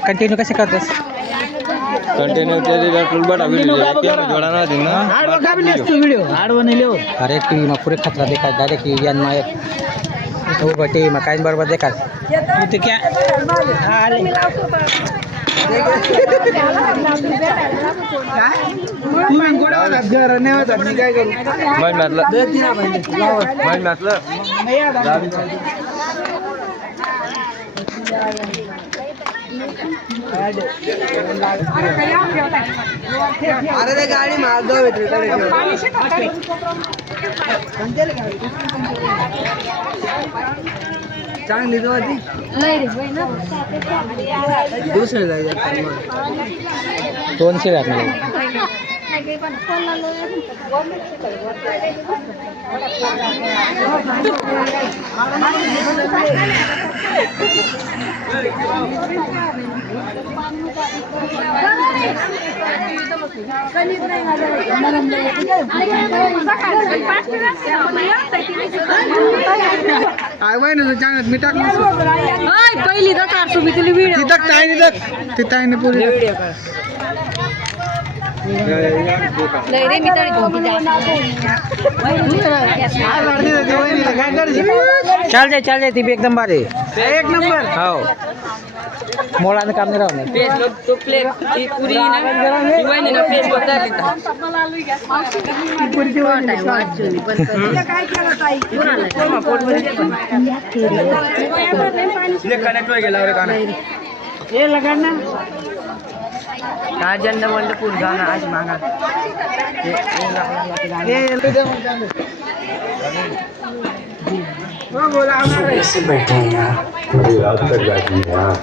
continue कसे करतेस continue अरे टीवी में पूरे खतरा देखा डायरेक्ट यान में वो टीवी में काइन बराबर देखा तू क्या अरे ते गाडी मागव चांगली होती दुसरं जायचं 200 लागले मी टाकलं पहिली तर काढतो मी तुला व्हिडिओ तिथं काय नाही ते काय नाही पुरी नाही रे मी तरी चल जाए ती भी एकदम बारी एक नंबर हो मोड़ा ने काम नहीं रहा पेज लोग तो प्लेट की पूरी ना दिवाई ना पेज बता देता पूरी दिवाई टाइम वाचून बंद कर काय केलं ताई कोणाला पोट मध्ये ले कनेक्ट हो गेला रे काना ये लगाना राजन ने बोलते पूर गाना आज मांगा ये वो बोला हमारे ऐसे बैठे हैं यार पूरी रात तक बैठे हैं यार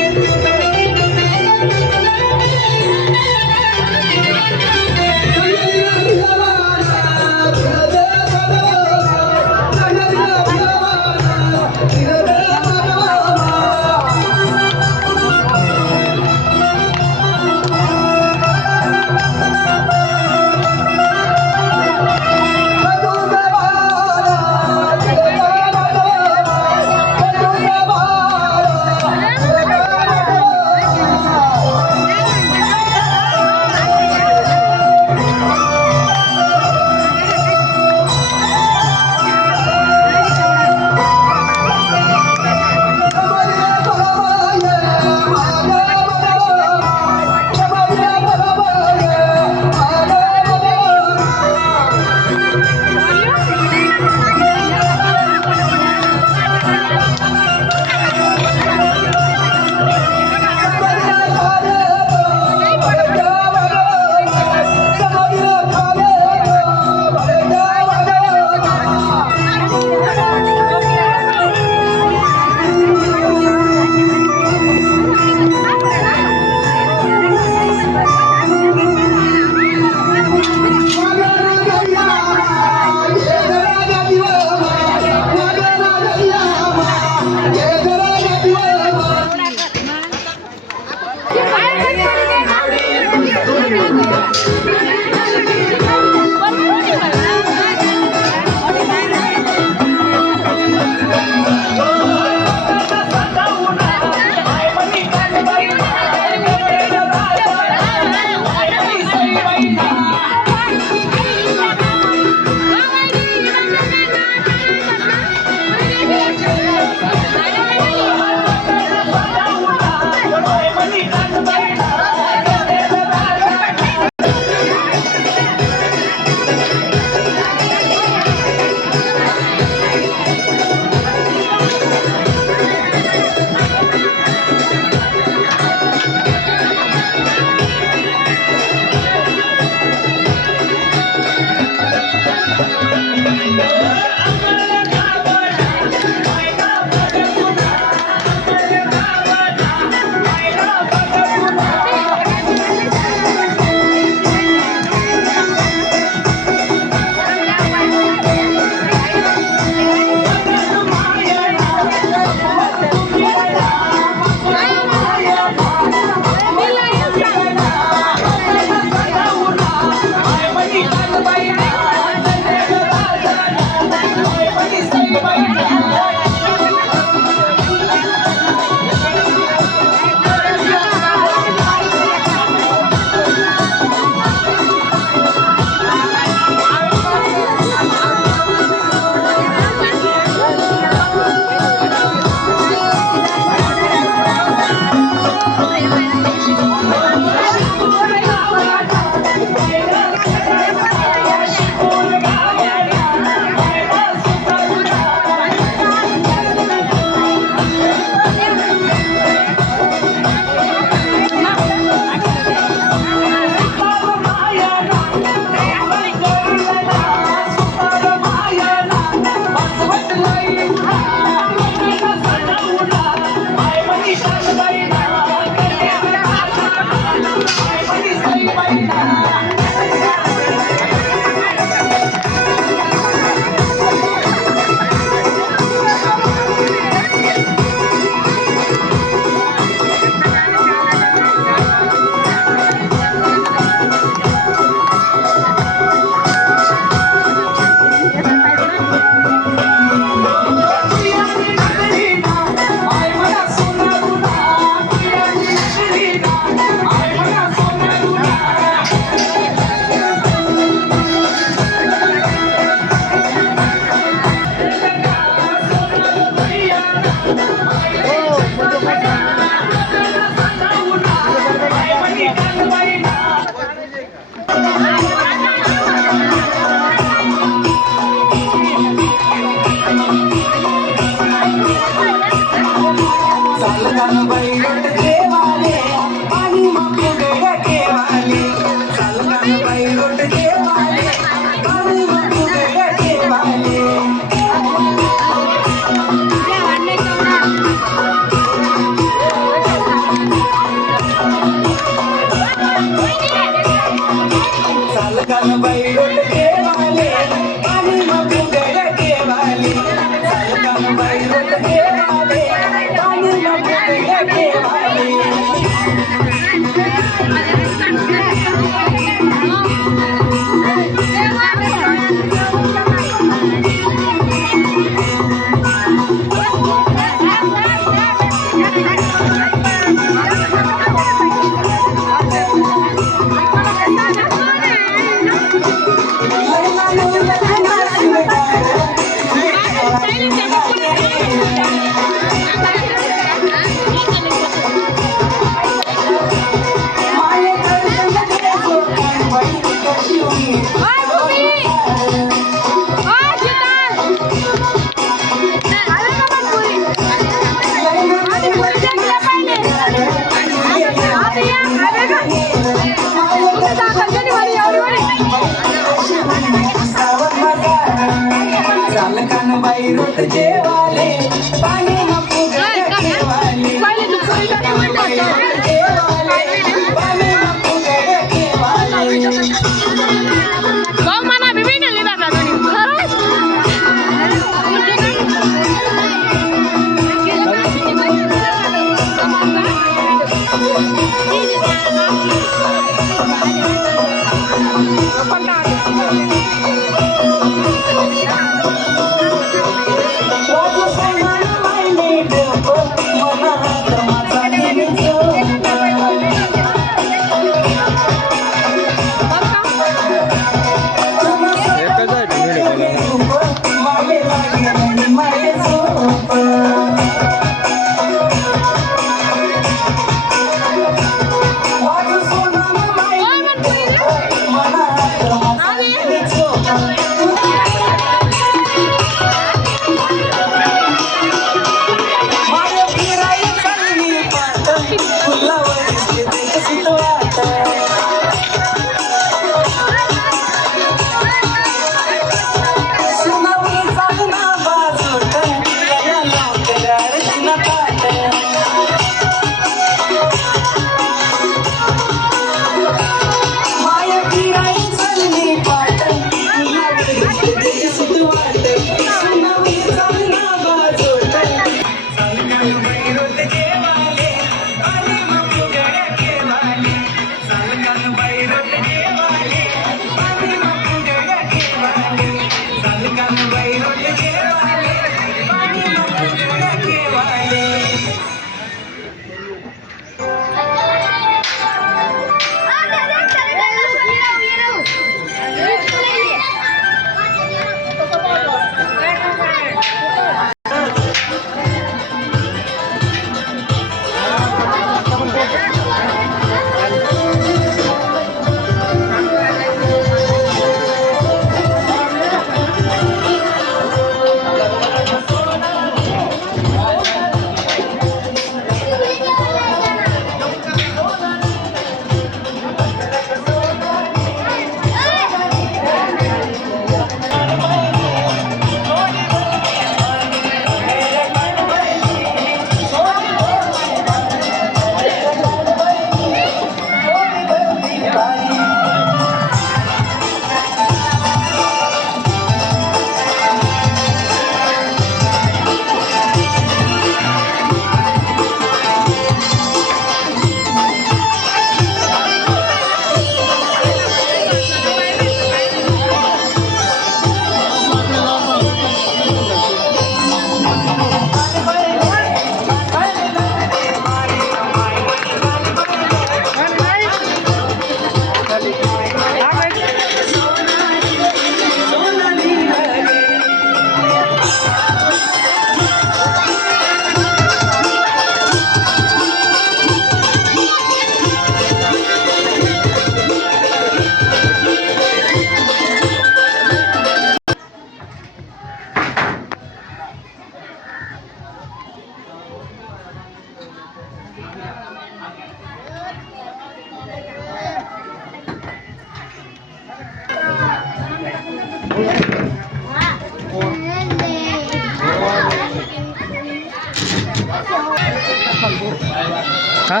हा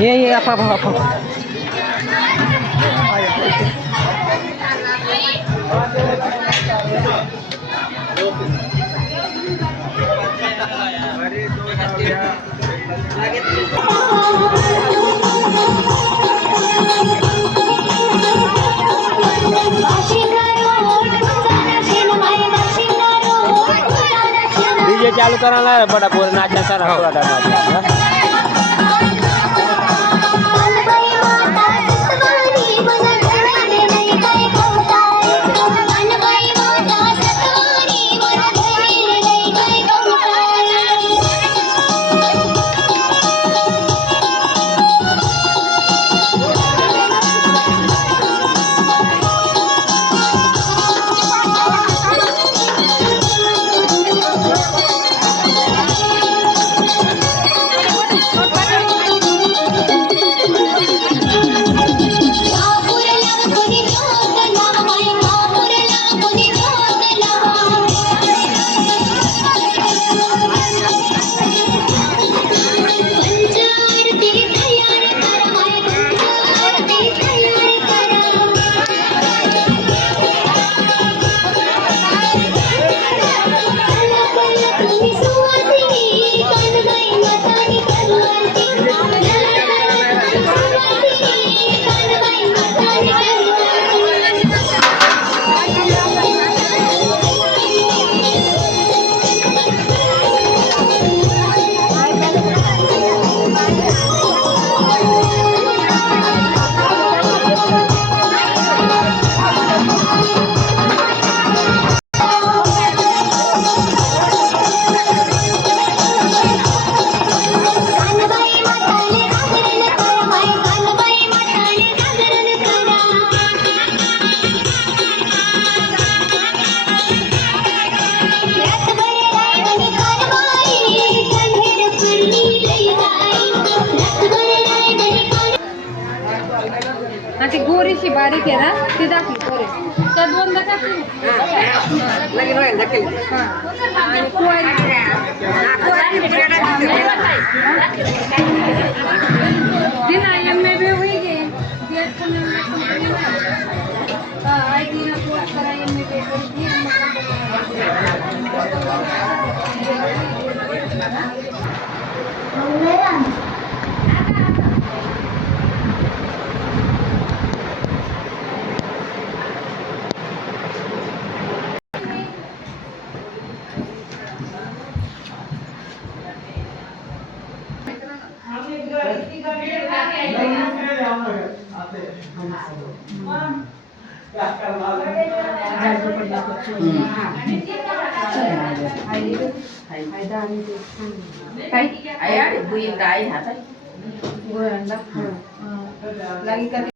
ये आपा डीजे चालू करायला बडा पोर नाचा सारा थोडा टाइम ती गोरीशी बारीक आहे ना ती दाखली गोरी त्या दोन दाखली लगीन होईल दाखल आणि कुवारी दिना एमए बी होई गे बीएड पण आई दिना कोर्स करा एमए बी होई आई बुईल आई हातात गोरंडा लगी